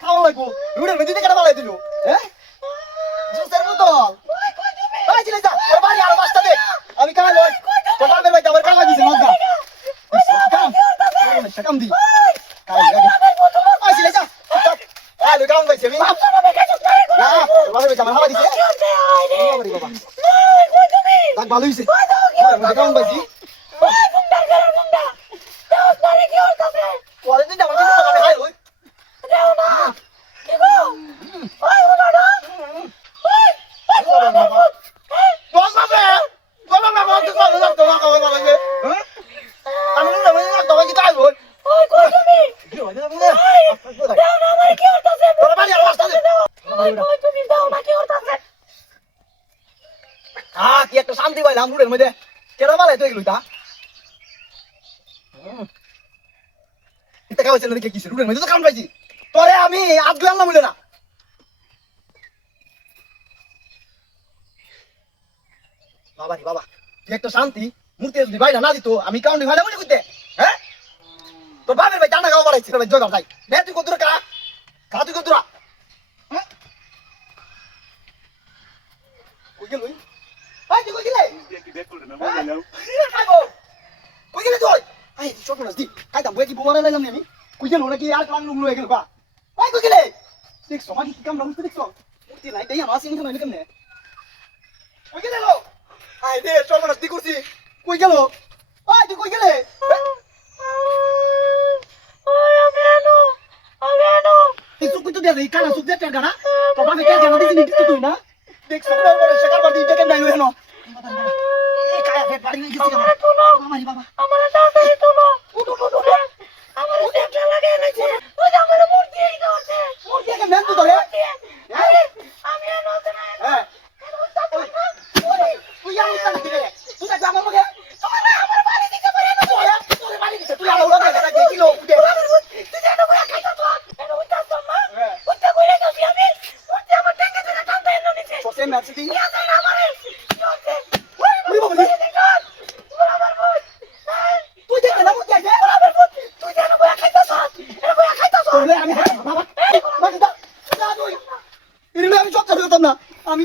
খাওয়া লাগবো রুড়ের মেঝেতে কেটে পালাই দিল হ্যাঁ জুসের বোতল এই ছিলে যা তোর বাড়ি আরো পাঁচটা দে আমি কাল লই তোর বাপের ভাই আমার কাকা দিছে মজা কাম দি কাল লাগে এই ছিলে যা আয় লই কাম গাইছে আমি না তোর বাপের ভাই আমার হাওয়া দিছে বাবা দেখ ভালো হইছে কাম গাইছি ওয়ালেন দাও আমাকে কথা খাই লই দাও না কি গো ওই ওনা না ওই বাবা আমি না না তো কি তাই বল ওই কই তুমি কি হয় না বলে দাও না আমার কি হতাছে বল বাড়ি আর রাস্তা দে ওই কই তুমি দাও না কি হতাছে কি একটা শান্তি পাইলাম রুড়ের মধ্যে কেন বালাই তো এগুলোটা এটা কাজ হচ্ছে না দেখে কিসের রুড়ের মধ্যে তো কাম পাইছি তোরে আমি আজ গেলাম না বলে না বাবা রে বাবা কি একটা শান্তি মূর্তি যদি ভাই না দিত আমি কাউন্টি ভাড়া বলে কইতে হ্যাঁ তোর বাপের ভাই টানা খাওয়া বাড়াইছে ভাই জগা ভাই নে তুই কত টাকা খা তুই কত টাকা হ্যাঁ কই গেল ভাই তুই কই গেলে কি দেখ করে না মজা নাও খাইবো কই গেলে তুই আই চট না দি খাইতাম বই কি বোমারা লাইলাম আমি কই গেল নাকি আর ক্লাং লুম লয়ে গেল বা ভাই কই গেলে দেখ সমাজ কি কাম না মুস্তে দেখছ মূর্তি নাই তাই আমার সিং না কেমনে কই গেলে লো আই দে চট না দি করছি কই গেল আই তুই কই গেলে ওই আমি তুই সুকুই তো দে কানা সুক দে টাকা তো বাবা কে জানা দিছিস নি তুই না দেখ সকাল করে সকাল বাড়ি দেখে নাই হেনো এই কায়া ফেট বাড়ি নিয়ে গেছি আমার বাবা রে বাবা আমার দাও তাই তুলো উঠো আমার দেখলা লাগে নাকি ওই আমার মূর্তি এই দাওতে মূর্তি কে মেন তো ধরে আমি এনো না হ্যাঁ তুই আমার কাছে দিলে তুই যা আমার মুখে তোমার আমার বাড়ি দিকে পড়ে না তোর বাড়ি দিকে তুই আমার উড়াবে না দেখি লো তুই জানো বড় খাইতা তো এনো উঠা তো মা উঠা কইরে গেছি আমি উঠতে আমার টাকা টাকা টানতে এনো নিছে সে ম্যাচ দি না আমারে ওই বাবা তুই দেখ না মুখে আছে তুই জানো বড় খাইতা তো এনো বড় খাইতা তো আমি বাবা বাবা তুই ইরে আমি চট চট না আমি